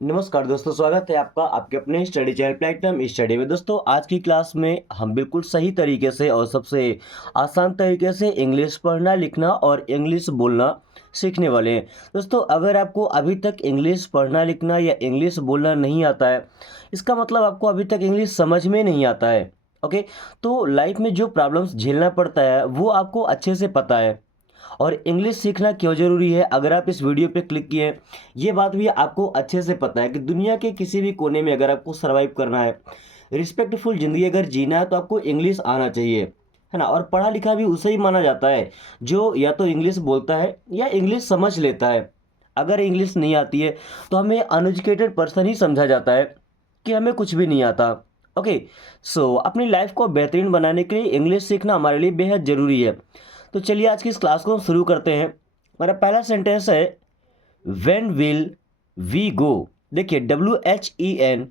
नमस्कार दोस्तों, स्वागत है आपका आपके अपने स्टडी चैनल प्लेटिनम स्टडी में। दोस्तों, आज की क्लास में हम बिल्कुल सही तरीके से और सबसे आसान तरीके से इंग्लिश पढ़ना, लिखना और इंग्लिश बोलना सीखने वाले हैं। दोस्तों, अगर आपको अभी तक इंग्लिश पढ़ना, लिखना या इंग्लिश बोलना नहीं आता है, इसका मतलब आपको अभी तक इंग्लिश समझ में नहीं आता है। ओके, तो लाइफ में जो प्रॉब्लम्स झेलना पड़ता है वो आपको अच्छे से पता है। और इंग्लिश सीखना क्यों ज़रूरी है, अगर आप इस वीडियो पे क्लिक किए, ये बात भी आपको अच्छे से पता है कि दुनिया के किसी भी कोने में अगर आपको सर्वाइव करना है, रिस्पेक्टफुल ज़िंदगी अगर जीना है, तो आपको इंग्लिश आना चाहिए, है ना। और पढ़ा लिखा भी उसे ही माना जाता है जो या तो इंग्लिश बोलता है या इंग्लिश समझ लेता है। अगर इंग्लिश नहीं आती है तो हमें अनएजुकेटेड पर्सन ही समझा जाता है कि हमें कुछ भी नहीं आता। ओके, सो अपनी लाइफ को बेहतरीन बनाने के लिए इंग्लिश सीखना हमारे लिए बेहद ज़रूरी है। तो चलिए आज की इस क्लास को हम शुरू करते हैं। हमारा पहला सेंटेंस है व्हेन विल वी गो। देखिए WHEN,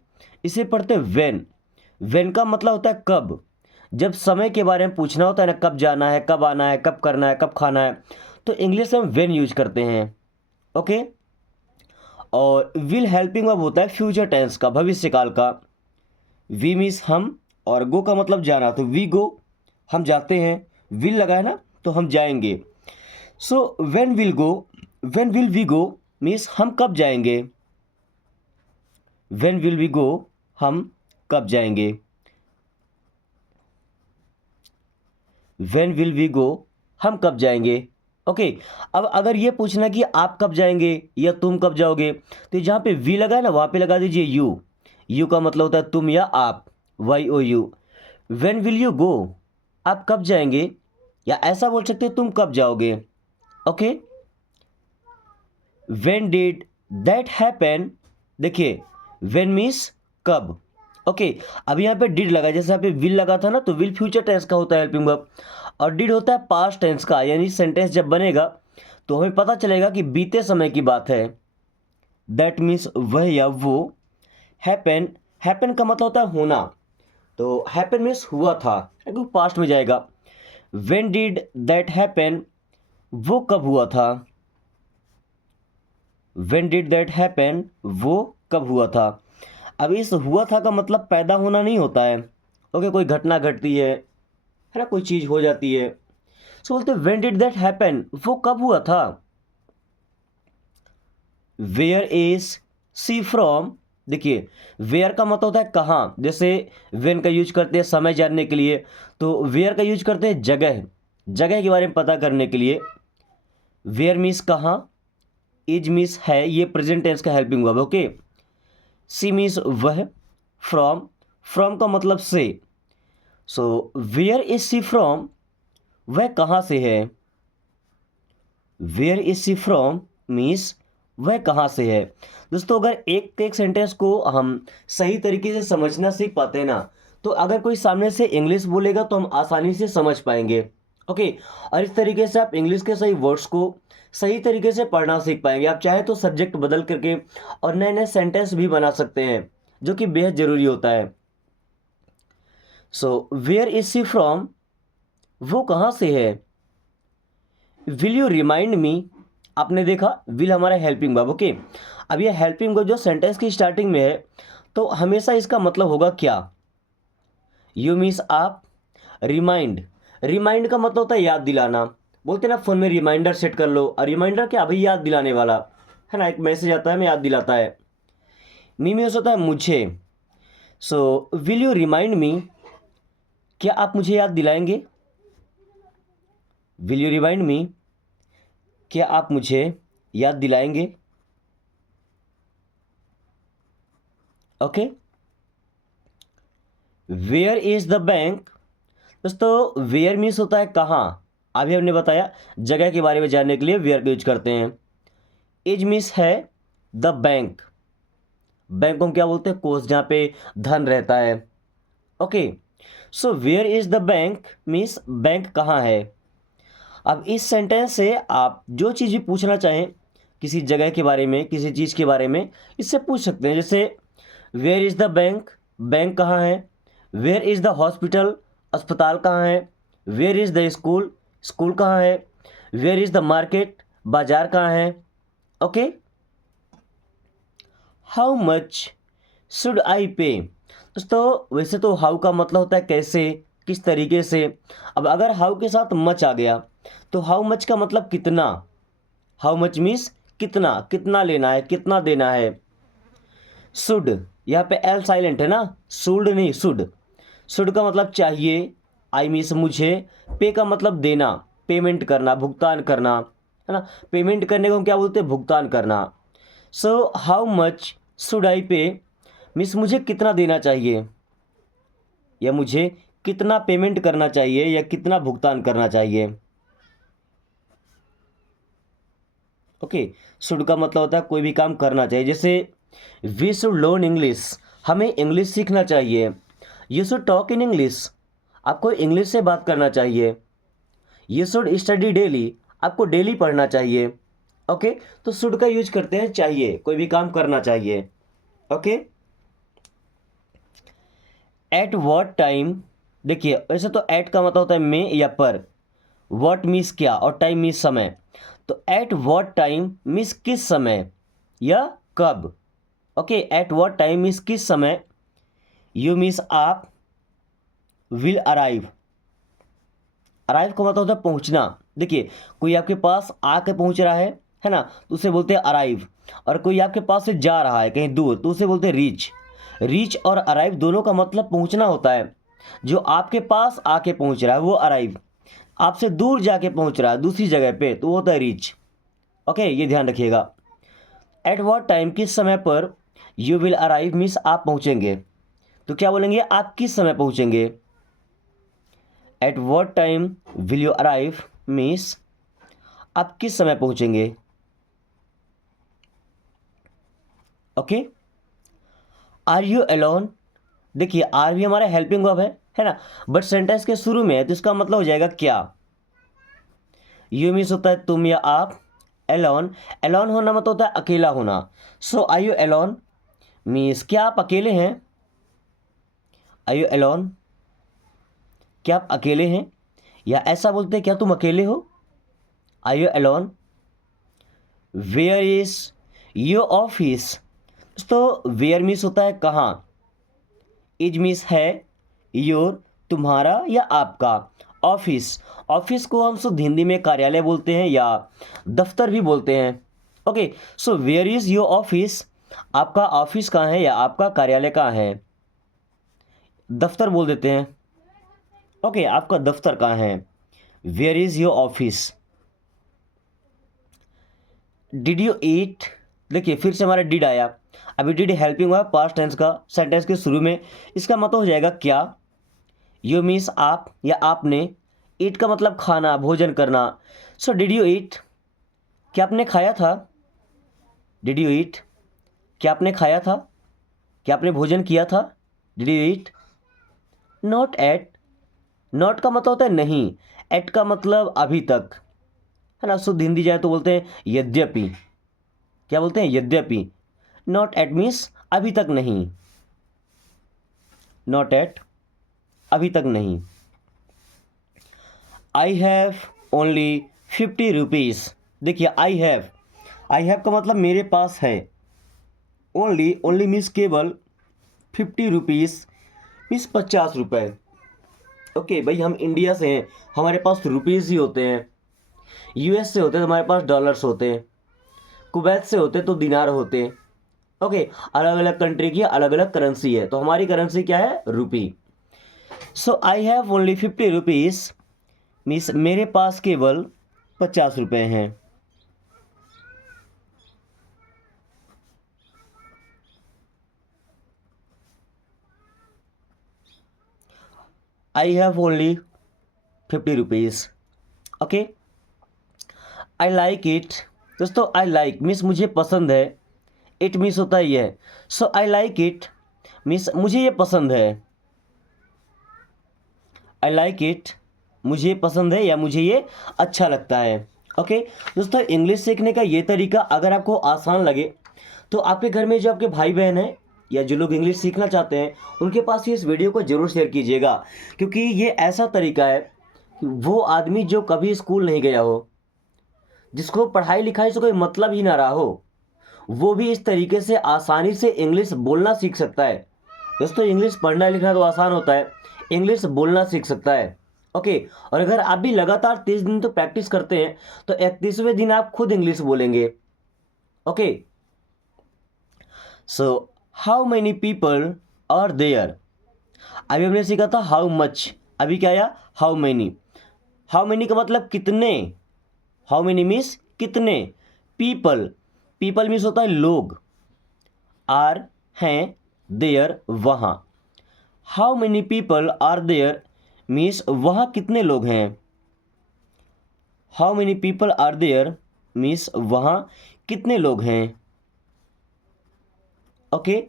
इसे पढ़ते हैं व्हेन। व्हेन का मतलब होता है कब। जब समय के बारे में पूछना होता है ना, कब जाना है, कब आना है, कब करना है, कब खाना है, तो इंग्लिश में हम व्हेन यूज करते हैं। ओके, और विल हेल्पिंग वर्ब होता है फ्यूचर टेंस का, भविष्यकाल का। वी मीन्स हम, और गो का मतलब जाना, तो वी गो हम जाते हैं। विल लगा है ना, तो हम जाएंगे। So when will we go means हम कब जाएंगे। व्हेन विल वी गो, हम कब जाएंगे। व्हेन विल वी गो, हम कब जाएंगे। ओके, अब अगर ये पूछना कि आप कब जाएंगे या तुम कब जाओगे, तो जहाँ पे वी लगा है ना, वहाँ पे लगा दीजिए यू। यू का मतलब होता है तुम या आप, YOU। When will you go, आप कब जाएंगे, या ऐसा बोल सकते हो तुम कब जाओगे। Okay, when did that happen. देखिए व्हेन मीन्स कब। ओके, अब यहाँ पे डिड लगा, जैसे यहाँ पे विल लगा था ना, तो विल फ्यूचर टेंस का होता है हेल्पिंग वर्ब, और डिड होता है पास्ट टेंस का। यानी सेंटेंस जब बनेगा तो हमें पता चलेगा कि बीते समय की बात है। दैट मीन्स वह या वो। हैपन, हैपन का मतलब होता है होना, तो हैपन मीन्स हुआ था, क्योंकि पास्ट में जाएगा। व्हेन डिड दैट हैपन, वो कब हुआ था। व्हेन डिड दैट हैपन, वो कब हुआ था। अब इस हुआ था का मतलब पैदा होना नहीं होता है। ओके, कोई घटना घटती है ना, कोई चीज़ हो जाती है, सो बोलते हैं व्हेन डिड दैट हैपन, वो कब हुआ था। Where is she from. देखिए वेयर का मतलब होता है कहाँ, जैसे व्हेन का यूज करते हैं समय जानने के लिए, तो वेयर का यूज करते हैं जगह, जगह के बारे में पता करने के लिए। वेयर मीन्स कहाँ, इज मीन्स है, ये प्रेजेंट टेंस का helping verb. Okay, she means वह, फ्रॉम, फ्रॉम का मतलब से। So where is she from, वह कहाँ से है। Where is she from means वह कहाँ से है। दोस्तों, अगर एक एक सेंटेंस को हम सही तरीके से समझना सीख पाते हैं ना, तो अगर कोई सामने से इंग्लिश बोलेगा तो हम आसानी से समझ पाएंगे। ओके, और इस तरीके से आप इंग्लिश के सही वर्ड्स को सही तरीके से पढ़ना सीख पाएंगे। आप चाहे तो सब्जेक्ट बदल करके और नए नए सेंटेंस भी बना सकते हैं, जो कि बेहद ज़रूरी होता है। So where is she from, वो कहाँ से है। विल यू रिमाइंड मी, आपने देखा विल हमारा हेल्पिंग वर्ब। ओके, अब ये हेल्पिंग वर्ब जो सेंटेंस की स्टार्टिंग में है, तो हमेशा इसका मतलब होगा क्या। यू मीन्स आप, रिमाइंड, रिमाइंड का मतलब होता है याद दिलाना। बोलते हैं ना फोन में रिमाइंडर सेट कर लो, और रिमाइंडर क्या भाई, याद दिलाने वाला, है ना। एक मैसेज आता है, मैं याद दिलाता है। मी मीन्स होता है मुझे। So will you remind me, क्या आप मुझे याद दिलाएंगे। विल यू रिमाइंड मी, क्या आप मुझे याद दिलाएंगे। Okay, where is the bank. दोस्तों, वेयर मीन्स होता है कहाँ, अभी हमने बताया जगह के बारे में जानने के लिए वेयर का यूज करते हैं। इज मीन्स है, द बैंक, बैंक को हम क्या बोलते हैं, कोष, जहाँ पे धन रहता है। Okay, so where is the bank means bank कहाँ है। अब इस सेंटेंस से आप जो चीज़ भी पूछना चाहें, किसी जगह के बारे में, किसी चीज़ के बारे में, इससे पूछ सकते हैं। जैसे where is the bank, bank कहाँ है। वेयर इज़ द हॉस्पिटल, अस्पताल कहाँ है। Where is the school, school कहाँ है। वेयर इज़ द मार्केट, बाजार कहाँ है। Okay, how much should I pay. दोस्तों वैसे तो हाउ का मतलब होता है कैसे, किस तरीके से। अब अगर हाउ के साथ मच आ गया तो हाउ मच का मतलब कितना। हाउ मच मीन्स कितना, कितना लेना है, कितना देना है। शुड, यहाँ पे एल साइलेंट है ना, शुड नहीं शुड। शुड का मतलब चाहिए, आई मीन्स मुझे। पे का मतलब देना, पेमेंट करना, भुगतान करना, है ना। पेमेंट करने को हम क्या बोलते हैं, भुगतान करना। So how much should I पे मीन्स मुझे कितना देना चाहिए, या मुझे कितना पेमेंट करना चाहिए, या कितना भुगतान करना चाहिए। ओके। शुड का मतलब होता है कोई भी काम करना चाहिए, जैसे वी शुड लर्न इंग्लिश, हमें इंग्लिश सीखना चाहिए। You should talk in English, आपको इंग्लिश से बात करना चाहिए। यू शुड स्टडी डेली, आपको डेली पढ़ना चाहिए। ओके। तो शुड का यूज करते हैं चाहिए, कोई भी काम करना चाहिए। ओके। एट वॉट टाइम, देखिए वैसे तो एट का मतलब होता है में या पर, वॉट मीन्स क्या, और टाइम मीन्स समय। तो एट वॉट टाइम मीन्स किस समय या कब। Okay. At what time means किस समय। यू मीन्स आप, विल अराइव, अराइव का मतलब होता है पहुंचना। देखिए कोई आपके पास आके पहुंच रहा है ना, तो उसे बोलते हैं अराइव। और कोई आपके पास से जा रहा है कहीं दूर, तो उसे बोलते हैं रीच। रीच और अराइव दोनों का मतलब पहुंचना होता है। जो आपके पास आके पहुंच रहा है वो अराइव, आपसे दूर जाके पहुंच रहा है दूसरी जगह पे, तो वो होता है रीच। ओके, ये ध्यान रखिएगा। एट वॉट टाइम किस समय पर, यू विल अराइव मीन्स आप पहुंचेंगे। तो क्या बोलेंगे, आप किस समय पहुंचेंगे। At what time will you arrive means आप किस समय पहुंचेंगे। ओके। आर यू अलोन, देखिए आर भी हमारा हेल्पिंग वर्ब है ना, बट सेंटेंस के शुरू में है तो इसका मतलब हो जाएगा क्या। यू मीन्स होता है तुम या आप। एलोन, एलोन होना मतलब होता है अकेला होना। सो आर यू एलोन मीन्स क्या आप अकेले हैं। आर यू एलोन, क्या आप अकेले हैं, या ऐसा बोलते हैं क्या तुम अकेले हो। Are you alone. Where is your office, तो वेयर मीन्स होता है कहाँ, इज मीन्स है, योर तुम्हारा या आपका। ऑफिस, ऑफिस को हम शुद्ध हिंदी में कार्यालय बोलते हैं या दफ्तर भी बोलते हैं। Okay. So where is your office, आपका ऑफिस कहाँ है या आपका कार्यालय कहाँ है, दफ्तर बोल देते हैं। ओके, आपका दफ्तर कहाँ है, where is your office. Did you eat, देखिए फिर से हमारा डिड आया। अभी डिड हेल्पिंग हुआ पास्ट टेंस का, सेंटेंस के शुरू में, इसका मतलब हो जाएगा क्या। यू मीन्स आप या आपने, ईट का मतलब खाना, भोजन करना। सो डिड यू ईट, क्या आपने खाया था। डिड यू ईट, क्या आपने खाया था, क्या आपने भोजन किया था। Did you eat. Not at, not का मतलब होता है नहीं, एट का मतलब अभी तक, है ना। शुद्ध हिंदी जाए तो बोलते हैं यद्यपि, क्या बोलते हैं, यद्यपि। नॉट एट मीन्स अभी तक नहीं, नॉट एट अभी तक नहीं। आई हैव ओनली 50 रुपीज़, देखिए आई हैव का मतलब मेरे पास है। ओनली, ओनली मीन्स केवल, 50 रुपीज़ मीन्स 50 रुपये। ओके भाई, हम इंडिया से हैं, हमारे पास रुपीज़ ही होते हैं। यूएस से होते हैं तो हमारे पास डॉलर्स होते हैं। कुवैत से होते तो दिनार होते। ओके, अलग अलग कंट्री की अलग अलग करेंसी है, तो हमारी करेंसी क्या है, rupee. So I have only 50 rupees means मेरे पास केवल 50 रुपये हैं। I have only 50 rupees. Okay. I like it, दोस्तों आई लाइक मीन्स मुझे पसंद है, इट मीन्स होता है यह। सो आई लाइक इट मीन्स मुझे ये पसंद है। आई लाइक इट, मुझे ये पसंद है या मुझे ये अच्छा लगता है। ओके। दोस्तों इंग्लिश सीखने का ये तरीका अगर आपको आसान लगे तो आपके घर में जो आपके भाई बहन हैं या जो लोग इंग्लिश सीखना चाहते हैं उनके पास भी इस वीडियो को ज़रूर शेयर कीजिएगा, क्योंकि ये ऐसा तरीका है कि वो आदमी जो कभी स्कूल नहीं गया हो, जिसको पढ़ाई लिखाई से कोई मतलब ही ना रहा हो, वो भी इस तरीके से आसानी से इंग्लिश बोलना सीख सकता है। दोस्तों इंग्लिश पढ़ना लिखना तो आसान होता है, इंग्लिश बोलना सीख सकता है। ओके, और अगर आप भी लगातार 30 दिन तो प्रैक्टिस करते हैं तो 31वें दिन आप खुद इंग्लिश बोलेंगे। Okay, so how many people are there. अभी हमने सीखा था हाउ मच, अभी क्या आया हाउ मेनी। हाउ मेनी का मतलब कितने, हाउ मेनी मीन्स कितने। पीपल, पीपल मीन्स होता है लोग, आर हैं, देयर वहाँ। How many people are there means वहाँ कितने लोग हैं। How many people are there means वहाँ कितने लोग हैं। ओके,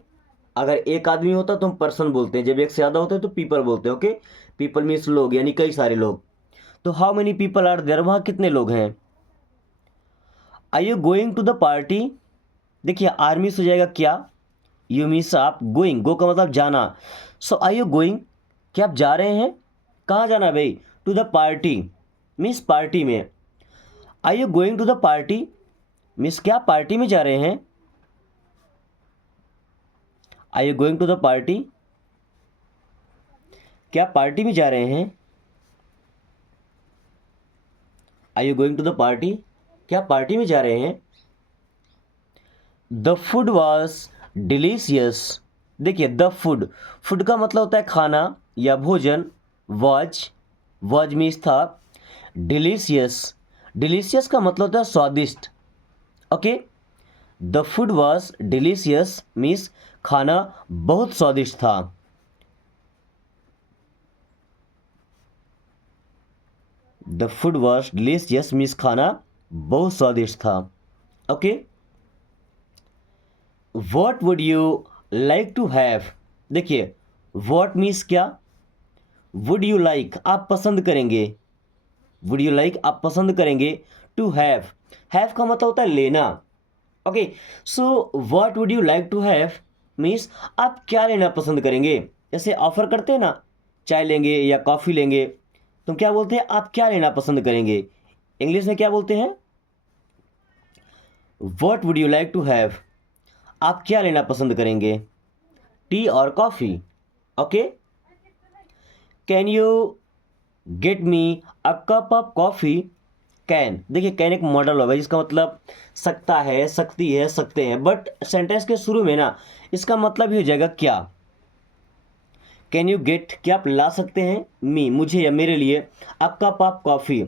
अगर एक आदमी होता तो हम पर्सन बोलते हैं, जब एक से ज़्यादा होते हैं तो पीपल बोलते हैं। ओके, पीपल मीन्स लोग, यानी कई सारे लोग। तो how many people are there, वहाँ कितने लोग हैं। Are you going to the party. देखिए आर मीन्स हो जाएगा क्या, यू मीन्स आप, गोइंग, गो का मतलब जाना। सो आर यू गोइंग, क्या आप जा रहे हैं, कहाँ जाना भाई, to the party means party में। Are you going to the party means क्या आप पार्टी में जा रहे हैं। Are you going to the party, क्या आप पार्टी में जा रहे हैं। Are you going to the party, क्या आप पार्टी में जा रहे हैं। The food was delicious. देखिए द फूड, फूड का मतलब होता है खाना या भोजन। वॉज मीन्स था। डिलीशियस, डिलीशियस का मतलब होता है स्वादिष्ट। Okay, the food was delicious means खाना बहुत स्वादिष्ट था। The food was delicious means खाना बहुत स्वादिष्ट था। Okay, what would you like to have. देखिए वॉट मीन्स क्या, वुड यू लाइक आप पसंद करेंगे, वुड यू लाइक आप पसंद करेंगे, टू हैव, हैव का मतलब होता है लेना। Okay, so what would you like to have means आप क्या लेना पसंद करेंगे। जैसे ऑफर करते हैं ना, चाय लेंगे या कॉफ़ी लेंगे, तो क्या बोलते हैं आप क्या लेना पसंद करेंगे। इंग्लिश में क्या बोलते हैं, what would you like to have, आप क्या लेना पसंद करेंगे, टी और coffee. Okay, can you get me a cup of coffee. Can, देखिए कैन एक मॉडल होगा जिसका मतलब सकता है, सकती है, सकते हैं, बट सेंटेंस के शुरू में ना इसका मतलब ही हो जाएगा क्या। कैन यू गेट, क्या आप ला सकते हैं, मी मुझे या मेरे लिए, a cup of coffee,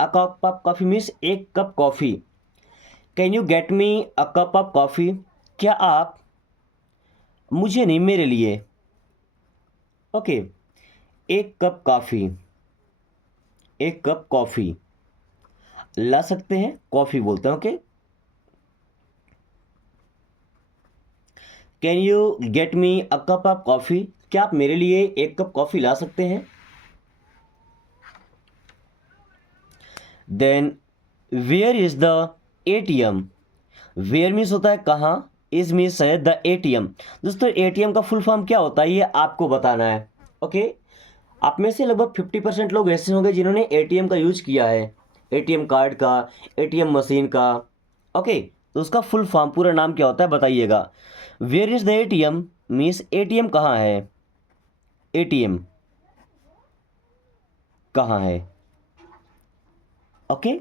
a cup of coffee means एक cup coffee. Can you get me a cup of coffee, क्या आप, मुझे नहीं मेरे लिए, ओके, एक कप कॉफ़ी, एक कप कॉफ़ी ला सकते हैं, कॉफ़ी बोलते हैं। Okay, can you get me a cup of coffee, क्या आप मेरे लिए एक कप कॉफ़ी ला सकते हैं। Then where is the ATM। Where means होता है कहाँ, इज मीन्स है द ATM। दोस्तों ATM का फुल फॉर्म क्या होता है ये आपको बताना है। ओके, आप में से लगभग 50% लोग ऐसे होंगे जिन्होंने ATM का यूज किया है, ATM कार्ड का, ATM मशीन का। ओके, तो उसका फुल फॉर्म पूरा नाम क्या होता है बताइएगा। वेयर इज़ द ATM मीन्स ATM कहाँ है, ATM कहाँ है। Okay,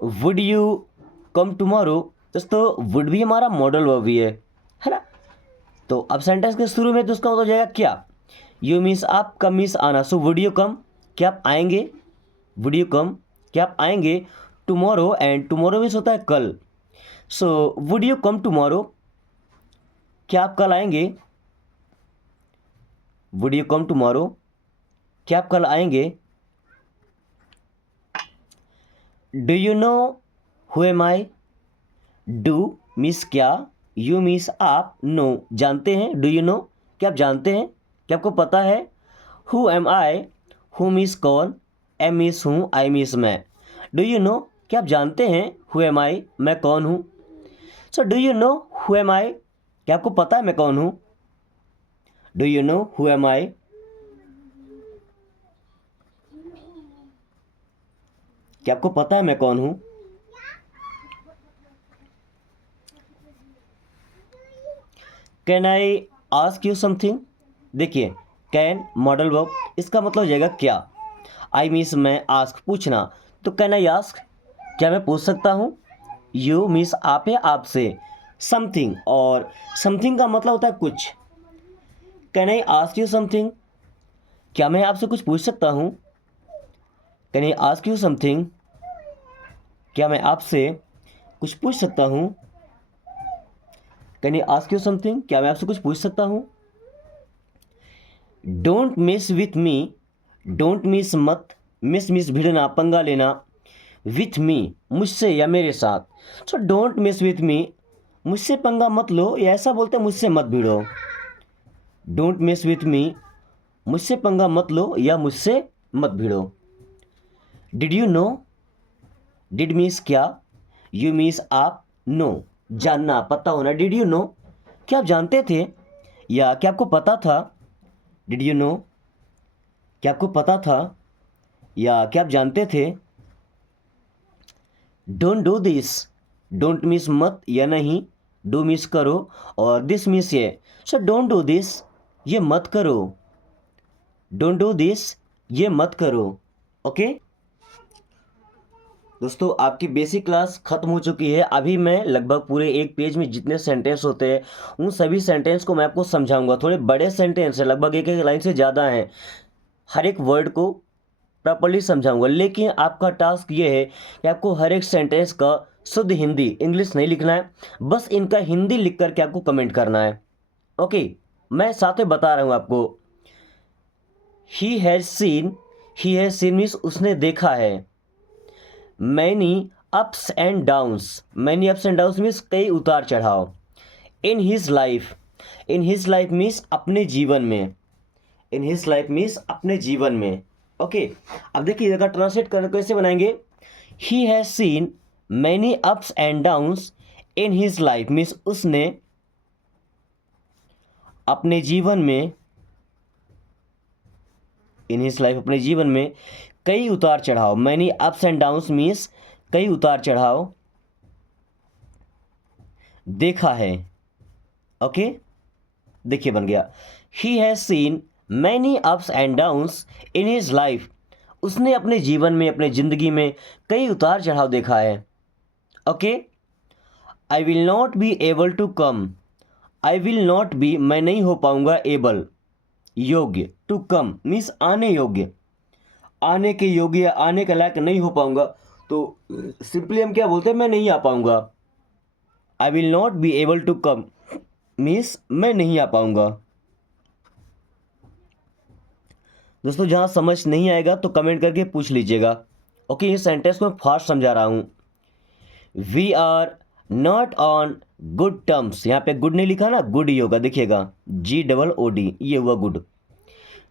would you come tomorrow. दोस्तों वुड भी हमारा मॉडल वर्ब भी है ना। तो अब सेंटेंस के शुरू में तो उसका मतलब हो जाएगा क्या, यू मीन्स आप, कम मीन्स आना। सो वुड यू कम, क्या आप आएंगे, वुड यू कम, क्या आप आएंगे, टुमारो, एंड टुमारो मीन्स होता है कल। So would you come tomorrow, क्या आप कल आएंगे, वुड यू कम टुमारो, क्या आप कल आएंगे। Do you know who am I. Do means क्या, यू मीन्स आप, नो जानते हैं, डू यू नो क्या आप जानते हैं, क्या आपको पता है। Who am I, who means कौन, एम मीन्स हूँ, आई मीन्स मैं। डू यू नो क्या आप जानते हैं, हु एम आई मैं कौन हूँ। So do you know who am I, क्या आपको पता है मैं कौन हूँ। Do you know who am I, क्या आपको पता है मैं कौन हूँ। Can I ask you something. देखिए कैन मॉडल वर्ब, इसका मतलब हो जाएगा क्या। आई मीन्स मैं, आस्क पूछना, तो कैन आई आस्क, क्या मैं पूछ सकता हूँ। यू मीन्स आप या आपसे, समथिंग, और समथिंग का मतलब होता है कुछ। Can I ask you something, क्या मैं आपसे कुछ पूछ सकता हूँ। Can I ask you something, क्या मैं आपसे कुछ पूछ सकता हूँ। Can I ask you something, क्या मैं आपसे कुछ पूछ सकता हूँ। Don't miss with me, don't miss मत, मिस भिड़ना, पंगा लेना, विथ मी मुझसे या मेरे साथ। So don't miss with me, मुझसे पंगा मत लो, या ऐसा बोलते हैं मुझसे मत भिड़ो। डोंट मिस विथ मी, मुझसे पंगा मत लो या मुझसे मत भिड़ो। Did you know, did means क्या, यू मीन्स आप, नो जानना, पता होना। डिड यू नो, क्या आप जानते थे, या क्या आपको पता था। डिड यू नो, क्या आपको पता था, या क्या आप जानते थे। Don't do this, don't means मत या नहीं, डू मीन्स करो, और दिस मीन्स ये। सो डोंट डू दिस, ये मत करो। डोंट डू दिस, ये मत करो। ओके दोस्तों, आपकी बेसिक क्लास खत्म हो चुकी है। अभी मैं लगभग पूरे एक पेज में जितने सेंटेंस होते हैं उन सभी सेंटेंस को मैं आपको समझाऊंगा। थोड़े बड़े सेंटेंस हैं, लगभग एक एक लाइन से ज़्यादा हैं, हर एक वर्ड को प्रॉपर्ली समझाऊंगा। लेकिन आपका टास्क ये है कि आपको हर एक सेंटेंस का शुद्ध हिंदी, इंग्लिश नहीं लिखना है, बस इनका हिंदी लिख करके आपको कमेंट करना है। ओके, मैं साथ में बता रहा हूँ आपको। He has seen, he has seen means उसने देखा है। Many ups and downs, many ups and downs means कई उतार चढ़ाव। In his life, in his life means अपने जीवन में, इन हिज लाइफ मीन्स अपने जीवन में। ओके, अब देखिए इसका ट्रांसलेट करने को कैसे बनाएंगे। He has seen many ups and downs in his life means उसने अपने जीवन में, इन हिज लाइफ अपने जीवन में कई उतार चढ़ाव। Many ups and downs means कई उतार चढ़ाव देखा है। ओके, देखिए बन गया। He has seen many ups and downs in his life, उसने अपने जीवन में, अपने जिंदगी में कई उतार चढ़ाव देखा है। Okay, I will not be able to come, I will not be मैं नहीं हो पाऊंगा, एबल योग्य, टू कम मीन्स आने योग्य, आने के योग्य या आने के लायक नहीं हो पाऊंगा। तो सिंपली हम क्या बोलते हैं, मैं नहीं आ पाऊंगा। I will not be able to come means मैं नहीं आ पाऊंगा। दोस्तों जहाँ समझ नहीं आएगा तो कमेंट करके पूछ लीजिएगा। ओके, ये सेंटेंस को मैं फास्ट समझा रहा हूँ। We are not on good terms, यहाँ पे गुड नहीं लिखा ना, गुड ही होगा, देखिएगा GOOD, ये हुआ गुड।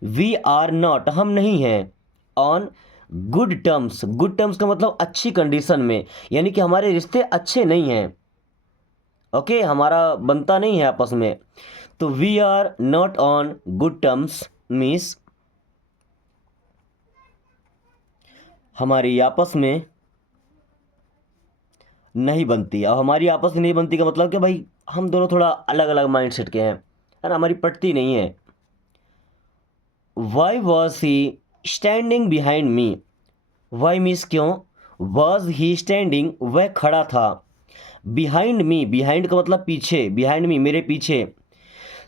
वी आर नॉट, हम नहीं हैं, on good terms, good terms का मतलब अच्छी कंडीशन में, यानी कि हमारे रिश्ते अच्छे नहीं हैं। ओके, हमारा बनता नहीं है आपस में। तो we are not on good terms means हमारी आपस में नहीं बनती। अब हमारी आपस में नहीं बनती का मतलब कि भाई हम दोनों थोड़ा अलग अलग माइंड सेट के हैं, है ना, हमारी पटती नहीं है। Why was he standing behind me, why means क्यों, वॉज ही स्टैंडिंग वह खड़ा था, बिहाइंड मी, बिहाइंड का मतलब पीछे, बिहाइंड मी मेरे पीछे।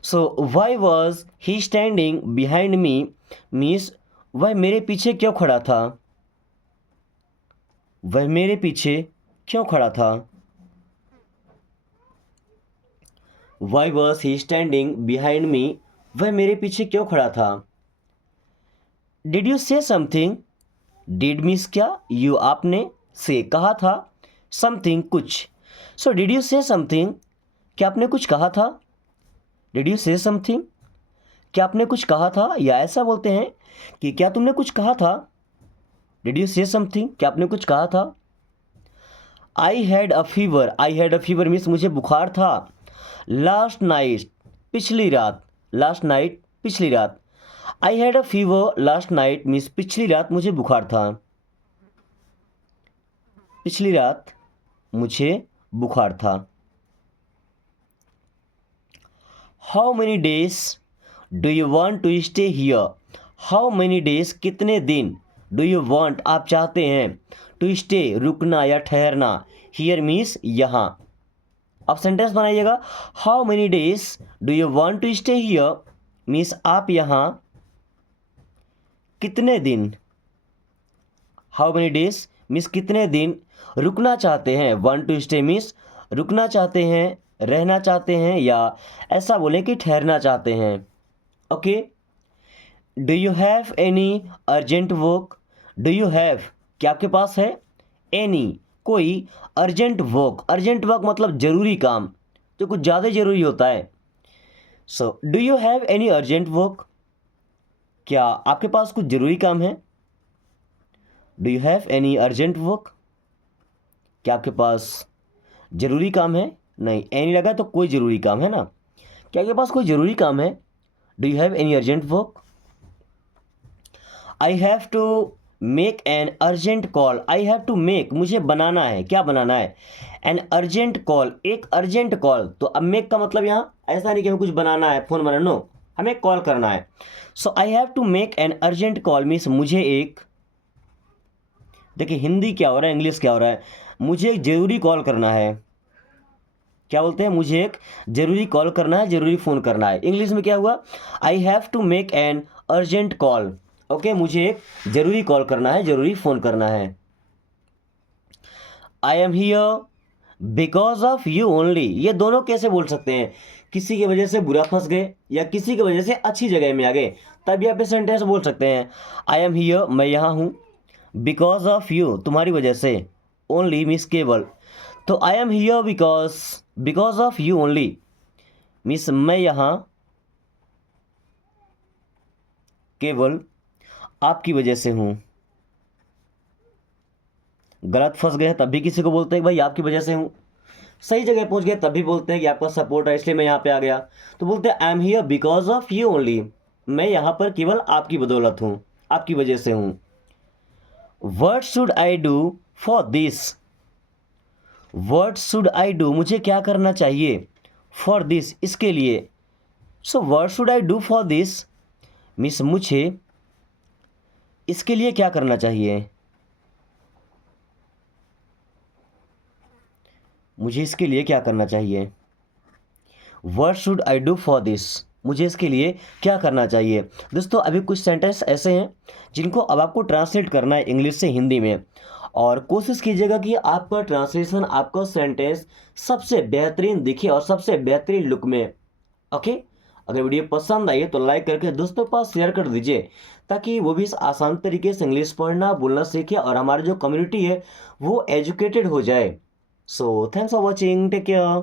So why was he standing behind me means वह मेरे पीछे क्यों खड़ा था, वह मेरे पीछे क्यों खड़ा था। Y was he standing behind मी, वह मेरे पीछे क्यों खड़ा था। डिड यू से समथिंग, डिड मीन्स क्या, यू आपने, से कहा था, समथिंग कुछ। सो डिड यू से समथिंग, क्या आपने कुछ कहा था। डिड यू से समथिंग, क्या आपने कुछ कहा था, या ऐसा बोलते हैं कि क्या तुमने कुछ कहा था। डिड यू से समथिंग, क्या आपने कुछ कहा था। I had a fever, I had a fever means मुझे बुखार था। लास्ट नाइट, पिछली रात, लास्ट नाइट पिछली रात। I had a fever last night means पिछली रात मुझे बुखार था, पिछली रात मुझे बुखार था। How many days do you want to stay here? How many days कितने दिन, डू यू वॉन्ट आप चाहते हैं, टू स्टे रुकना या ठहरना, हियर मीन्स यहाँ। अब सेंटेंस बनाइएगा। How many days do you want to stay here means आप यहाँ कितने दिन, हाउ मेनी डेज मीन्स कितने दिन रुकना चाहते हैं, वॉन्ट टू स्टे मीन्स रुकना चाहते हैं, रहना चाहते हैं, या ऐसा बोलें कि ठहरना चाहते हैं। Okay. Do you have any urgent work? Do you have क्या आपके पास है, एनी कोई, अर्जेंट वर्क, अर्जेंट वर्क मतलब जरूरी काम जो कुछ ज़्यादा जरूरी होता है। सो do you have any urgent work? क्या आपके पास कुछ जरूरी काम है? Do you have any urgent work? क्या आपके पास जरूरी काम है? नहीं, एनी लगा तो कोई ज़रूरी काम है ना। क्या आपके पास कोई ज़रूरी काम है? Do you have any urgent work? I have to make an urgent call. I have to make मुझे बनाना है, क्या बनाना है, एन अर्जेंट कॉल एक अर्जेंट कॉल। तो अब मेक का मतलब यहाँ ऐसा नहीं कि हमें कुछ बनाना है, फ़ोन बनाना, नो, हमें कॉल करना है। So I have to make an urgent call means मुझे एक, देखिए हिंदी क्या हो रहा है, इंग्लिश क्या हो रहा है, मुझे एक ज़रूरी कॉल करना है। क्या बोलते हैं, मुझे एक ज़रूरी कॉल करना है, ज़रूरी फ़ोन करना है। इंग्लिश में क्या हुआ, I have to make an urgent call. Okay, मुझे एक ज़रूरी कॉल करना है, ज़रूरी फ़ोन करना है। I am here because of you only, ये दोनों कैसे बोल सकते हैं, किसी की वजह से बुरा फंस गए या किसी की वजह से अच्छी जगह में आ गए, तब यहाँ पे सेंटेंस बोल सकते हैं। आई एम हियर मैं यहाँ हूँ, बिकॉज ऑफ यू तुम्हारी वजह से, ओनली मीन्स केवल। तो I am here because of you only means मैं यहाँ केवल आपकी वजह से हूँ। गलत फंस गए तब भी किसी को बोलते हैं कि भाई आपकी वजह से हूँ, सही जगह पहुँच गए तब भी बोलते हैं कि आपका सपोर्ट है इसलिए मैं यहाँ पे आ गया। तो बोलते हैं I am here because of you only, मैं यहाँ पर केवल आपकी बदौलत हूँ, आपकी वजह से हूँ। What should I do for this? What should I do मुझे क्या करना चाहिए, फॉर दिस इसके लिए। So what should I do for this means मुझे इसके लिए क्या करना चाहिए, मुझे इसके लिए क्या करना चाहिए। What should I do for this मुझे इसके लिए क्या करना चाहिए। दोस्तों अभी कुछ सेंटेंस ऐसे हैं जिनको अब आपको ट्रांसलेट करना है इंग्लिश से हिंदी में, और कोशिश कीजिएगा कि आपका ट्रांसलेशन, आपका सेंटेंस सबसे बेहतरीन दिखे और सबसे बेहतरीन लुक में। ओके, अगर वीडियो पसंद आई तो लाइक करके दोस्तों के पास शेयर कर दीजिए, ताकि वो भी इस आसान तरीके से इंग्लिश पढ़ना बोलना सीखे और हमारी जो कम्युनिटी है वो एजुकेटेड हो जाए। So thanks for watching, take care.